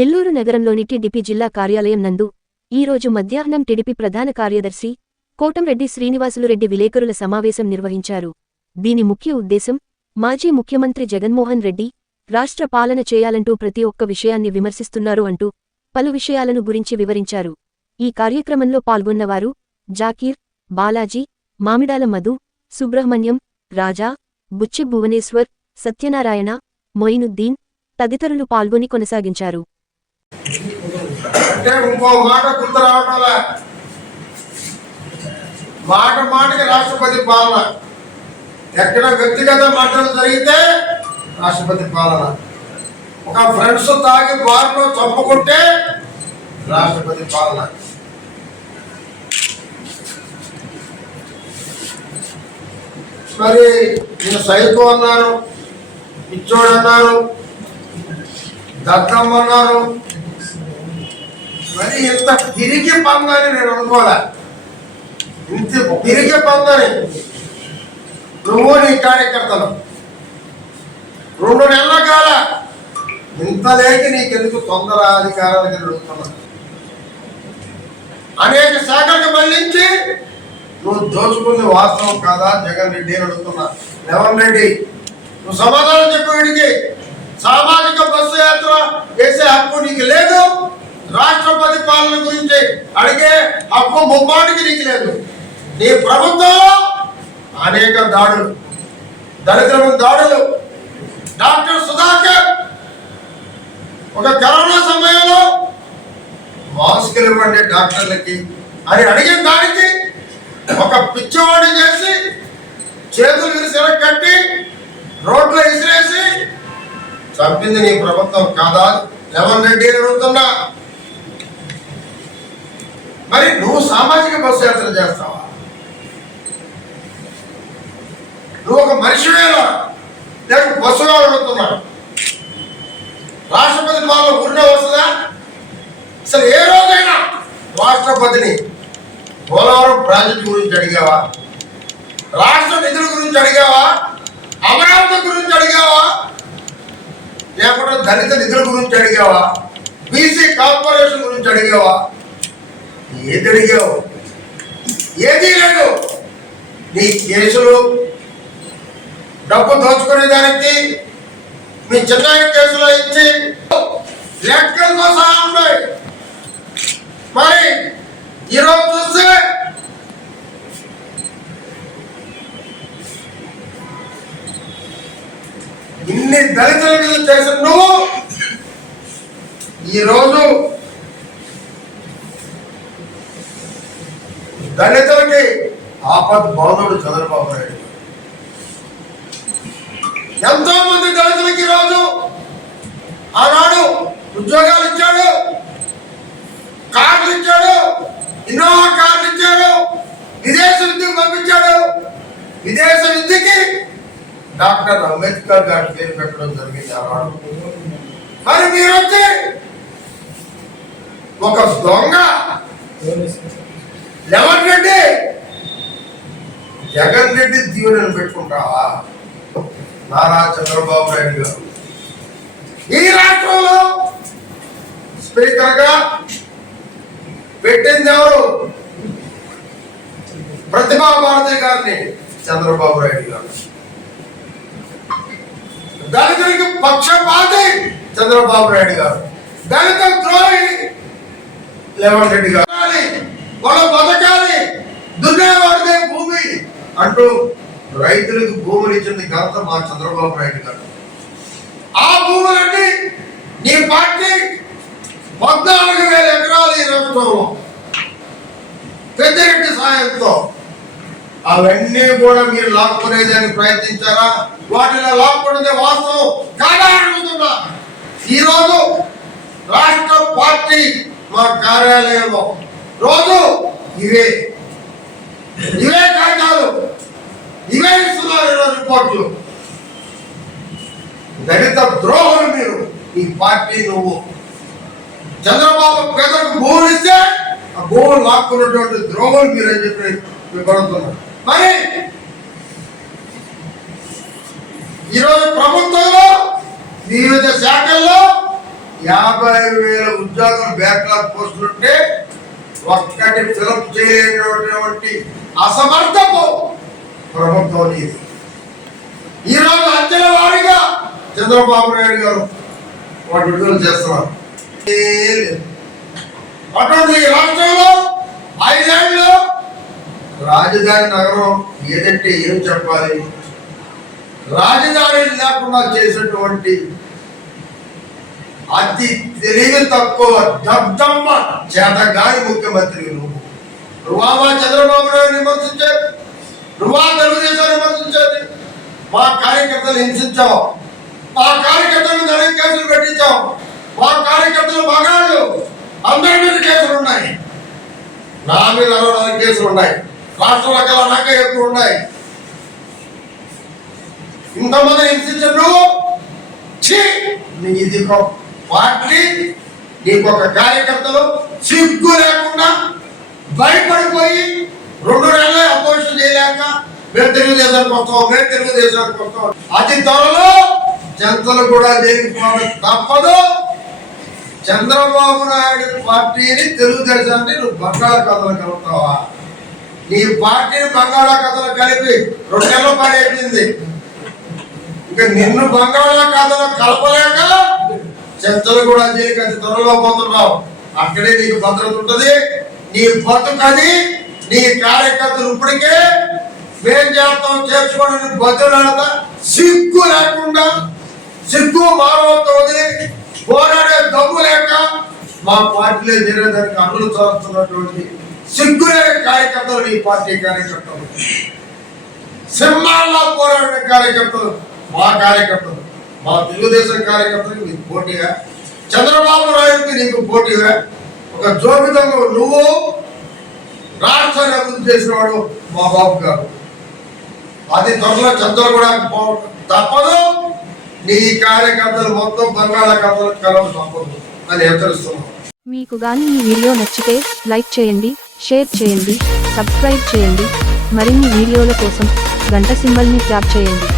నెల్లూరు నగరంలోని టిడిపి జిల్లా కార్యాలయం నందు ఈరోజు మధ్యాహ్నం టిడిపి ప్రధాన కార్యదర్శి కోటంరెడ్డి శ్రీనివాసులురెడ్డి విలేకరుల సమావేశం నిర్వహించారు. దీని ముఖ్య ఉద్దేశం మాజీ ముఖ్యమంత్రి జగన్మోహన్ రెడ్డి రాష్ట్ర పాలన చేయాలంటూ ప్రతి ఒక్క విషయాన్ని విమర్శిస్తున్నారు అంటూ పలు విషయాలను గురించి వివరించారు. ఈ కార్యక్రమంలో పాల్గొన్నవారు జాకీర్ బాలాజీ మామిడాల మధు సుబ్రహ్మణ్యం రాజా బుచ్చి భువనేశ్వర్ సత్యనారాయణ మొయినుద్దీన్ తదితరులు పాల్గొని కొనసాగించారు. అంటే ఇంకో మాట గుర్తు రావటంలా మాట మాటకి రాష్ట్రపతి పాలన. ఎక్కడ వ్యక్తిగత మాటలు జరిగితే రాష్ట్రపతి పాలన. ఒక ఫ్రెండ్స్ తాగి బార్లో చంపుకుంటే రాష్ట్రపతి పాలన. మరి నేను సైకో అన్నారు పిచ్చోడు అన్నారు దత్తమ్మ అన్నారు మరి ఇంత తిరిగి పందని నేను అనుకోలే. ఇంత తిరిగి పందని నువ్వు నీ కార్యకర్తలు. రెండు నెలల కాల ఇంత లేక నీకెందుకు తొందర అధికారాలకి అడుగుతున్నా అనేక శాఖలకు మళ్ళించి నువ్వు దోచుకుంది వాస్తవం కాదా? జగన్ రెడ్డి అని అడుగుతున్నా. రేవంత్ రెడ్డి నువ్వు సమాధానం చెప్పు వీడికి. సామాజిక బస్సు యాత్ర చేసే హక్కు నీకు లేదు. అడిగే హక్కు ముమ్మాటికి నీకు లేదు. నీ ప్రభుత్వం అనేక దాడులు దళితుల దాడులు. డాక్టర్ సుధాకర్ ఒక కరోనా సమయంలో మాస్కులు ఇవ్వండి డాక్టర్లకి. అని అడిగిన దానికి ఒక పిచ్చివాడి చేసి చేతులు విరిసిన కట్టి రోడ్లో ఇసిరేసి చంపింది నీ ప్రభుత్వం కాదా? రేవంత్ రెడ్డి అడుగుతున్నా. మరి నువ్వు సామాజిక బస్సు యాత్ర చేస్తావా? నువ్వు ఒక మనిషివేలా లేక బస్సుగా అడుగుతున్నా రాష్ట్రపతి పాలన ఊరిలో వస్తుందా? అసలు ఏ రోజైనా రాష్ట్రపతిని పోలవరం ప్రాజెక్టు గురించి అడిగావా? రాష్ట్ర నిధుల గురించి అడిగావా? అమరావతి గురించి అడిగావా? లేకపోతే దళిత నిధుల గురించి అడిగావా? బీసీ కార్పొరేషన్ గురించి అడిగావా? ఏదడిగావు ఏదీ లేదు. నీ కేసులు డబ్బు దోచుకునే దానికి మీ చిన్న కేసులో ఇచ్చి లెక్కలతో సహా ఉన్నాయి. మరి ఈరోజు చూస్తే ఇన్ని దళితుల మీద చేసిన నువ్వు? ఈరోజు దళితులకి ఆపద్ బాధుడు చంద్రబాబు నాయుడు ఎంతో మంది దళితులకి ఈరోజు ఆనాడు ఉద్యోగాలు ఇచ్చాడు కార్లు ఇచ్చాడు ఇన్నోవా కార్లు ఇచ్చాడు విదేశ విద్యకు పంపించాడు. విదేశ విద్యకి డాక్టర్ అంబేద్కర్ గారి పేరు పెట్టడం జరిగింది ఆనాడు. మరి మీరు వచ్చి ఒక దొంగ లెవెన్ రెడ్డి? జగన్ రెడ్డి దీవెనలు పెట్టుకుంటావా? నారా చంద్రబాబు నాయుడు గారు. ఈ రాష్ట్రంలో స్పీకర్గా పెట్టింది ఎవరు? ప్రతిభా భారతి గారిని చంద్రబాబు నాయుడు గారు. దళితులకి పక్షపాతి చంద్రబాబు నాయుడు గారు. దళిత ద్రోహి రేవంత్ రెడ్డి గారు. వాళ్ళు బతకాలి. దున్నేవాడిదే భూమి అంటూ రైతులకు భూములు ఇచ్చింది ఘనత మా చంద్రబాబు నాయుడు గారు. ఆ భూములన్నీ నీ పార్టీ పద్నాలుగు వేల ఎకరాలు ఈ రాష్ట్రంలో పెద్దరెడ్డి సాయంతో అవన్నీ కూడా మీరు లాక్కునేదానికి ప్రయత్నించారా? వాటిలో లాక్కునేది వాస్తవం కాదా అడుగుతున్నా. ఈరోజు రాష్ట్ర పార్టీ మా కార్యాలయంలో రోజు ఇవే. ఇవే కాగితాలు. ఇవే ఇస్తున్నారు ఈరోజు రిపోర్ట్లు. దళిత ద్రోహులు మీరు ఈ పార్టీ నువ్వు. చంద్రబాబు పేదలకు భూములు ఇస్తే ఆ భూములు లాక్కున్నటువంటి ద్రోహులు మీరు అని చెప్పి వివరంతున్నారు మరి ఈరోజు ప్రభుత్వంలో వివిధ శాఖల్లో యాభై వేల ఉద్యోగులు బ్యాక్లాగ్ పోస్టులుంటే ఉంటే ఒక్కటి ఫిలప్ చేయటువంటి అసమర్థపు ప్రభుత్వం ఇది. ఈరోజు అంచెల వారీగా చంద్రబాబు నాయుడు గారు వాటి విడుదల చేస్తున్నారు. అటువంటి రాష్ట్రంలో ఐదేళ్ళు రాజధాని నగరం ఏదంటే ఏం చెప్పాలి? రాజధాని లేకుండా చేసినటువంటి అతి తెలివి తక్కువ దద్దమ్మ చేతగాని ముఖ్యమంత్రి నువ్వు నువ్వా చంద్రబాబు నాయుడు విమర్శించారు. నువ్వా తెలుగుదేశం విమర్శించేది మా కార్యకర్తలు హింసించాం. మా కార్యకర్తలు నరం కేసులు పెట్టించాం. మా కార్యకర్తలు మగాళ్ళు. అందరి మీద కేసులు ఉన్నాయి. నా మీద అరవై కేసులు ఉన్నాయి. రాష్ట్రంలో కల్లా నాకే ఎక్కువ ఉన్నాయి. ఇంతమంది హింసించిన నువ్వు ఛీ! నీ ఇది వాటిని పార్టీ నీకు ఒక కార్యకర్తలు సిగ్గు లేకుండా భయపడిపోయి రెండు నెలలే అపోజిషన్ చేయలేక మేము తెలుగుదేశానికి వస్తాం మేము తెలుగుదేశానికి వస్తాం. అతి త్వరలో జనతలు కూడా దేనికి తప్పదు. చంద్రబాబు నాయుడు పార్టీని తెలుగుదేశాన్ని నువ్వు బంగాళాఖాతంలో కలుపుతావా? నీ పార్టీని బంగాళాఖాతంలో కలిపి రెండు నెలలు పని అయిపోయింది ఇంకా నిన్ను కథలు కలపలేక చెత్తలు కూడా జైలుకి అతి త్వరలో పోతున్నావు. అక్కడే నీకు భద్రత ఉంటుంది. నీ బతుకది నీ కార్యకర్తలు ఇప్పటికే మేం చేస్తాం చేసుకోవడానికి బతులాడతా సిగ్గు లేకుండా సిగ్గు మారవంతో వదిలి పోరాడే దమ్ము లేక మా పార్టీలో జరిగేదానికి అమలు చేస్తున్నటువంటి సిగ్గులేని కార్యకర్తలు నీ పార్టీ కార్యకర్తలు. సింహాల్లో పోరాడిన కార్యకర్తలు మా కార్యకర్తలు. మా తెలుగుదేశం కార్యకర్తలకు నీకు పోటీగా చంద్రబాబు నాయుడుకి నీకు పోటీగా ఒక జోబితంగా నువ్వు రాష్ట్రాన్ని అభివృద్ధి చేసిన వాడు మా బాబు గారు. అది త్వరలో చంద్రబాబు కూడా తప్పదు నీ కార్యకర్తలు మొత్తం బంగాళాఖాతంలో కలవ తప్పదు అని హెచ్చరిస్తున్నాం. మీకు గాని ఈ వీడియో నచ్చితే లైక్ చేయండి షేర్ చేయండి సబ్స్క్రైబ్ చేయండి. మరిన్ని వీడియోల కోసం గంట సింబల్ని ట్యాప్ చేయండి.